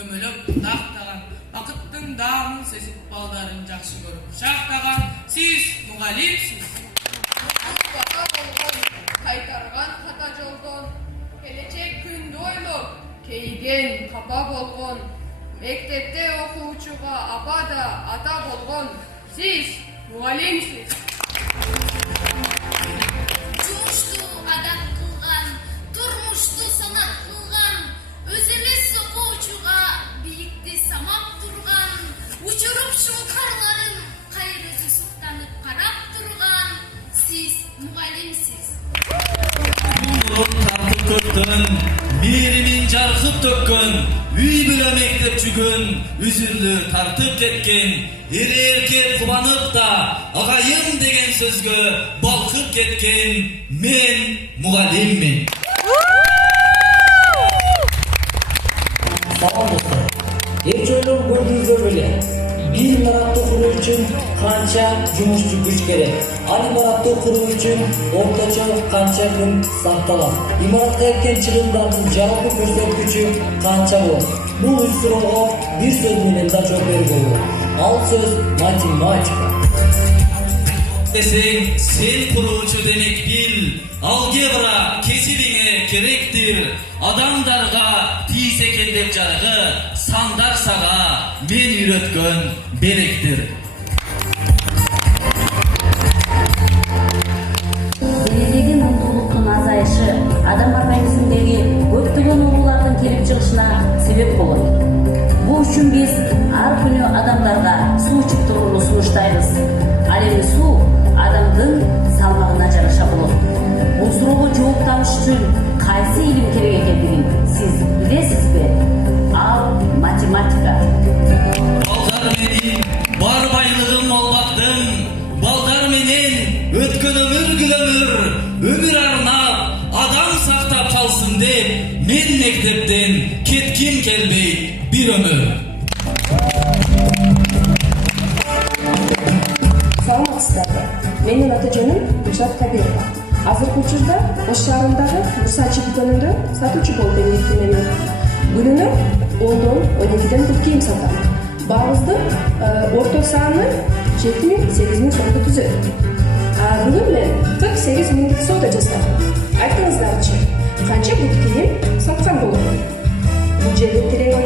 Ömülüp dağıtlagan, vakıttın dağını sesip baldarın jakşı görüp şahtagan siz mugallimsiz. Baka bolgon, kaytargan hata jolgon, gelecek gün doylup, keygen kapa bolgon, mektepte okuuchuga apa da ata bolgon, siz mugallimsiz. Жумушту адат кылган, турмушту санат кылган, өзүлөс окуучуга бийикти самап турган, учуруп карларын кайры сустанып карап турган, сиз мугалимсиз. Köktün, merimin jarkıp tökkün, üy bile mektep çükün, üzürlü tartıp ketken, erke kubanıp da agayım degen sözgü balkıp ketken, men mugallimmin. Salam dostlar. Hep ойлоп көрдүңүздөр беле. Bir имаратты куруу үчүн канча жумушчу күч керек? Ал имаратты куруу үчүн орточо канча күн сакталат? Имаратка кеткен чыгымдардын жалпы көрсөткүчү канча болот? Бул үч суроого бир сөз менен да жооп берүүгө болот. Ал сөз математика. Deseng sen kurucu demek bil, algebra kesibine gerektir, adamdarga tiyse kendek jargı, sandar sağa men üretken berektir. Биздеги муңдуулуктун азайышы адам организминдеги көптөгөн оорулардын келип чыгышына себеп болот. Бул үчүн биз ар күнү адамдарга суу ичип турууну сунуштайбыз. Ал эми суу адамдын салмагына жараша болот. Бул суроого жооп табыш үчүн кайсы илим керек экендигин сиз билесизби? Ал математика. Balgar menin bar baylığım olbaktım, balgar menin ötkön ömür gülömür, ömür arnap, adam saktap kalsın dep, men mektepten ketkim kelbey bir ömür. Саламатсыздарбы? Менин аты-жөнүм Гүлшат Кабирова. Азыркы учурда Ош шаарындагы Мусачи дүкөнүндө сатуучу болуп эмгектенемин. Күнүнө 10дон 12ден бул кийим сатам. Баабыздын орто саны 7.000-8.000 сомду түзөт. Бүгүн мен 48 миңдик соода жасадым. Айтыңыздарчы, канча бут кийим саткан болот? Бул жерде терең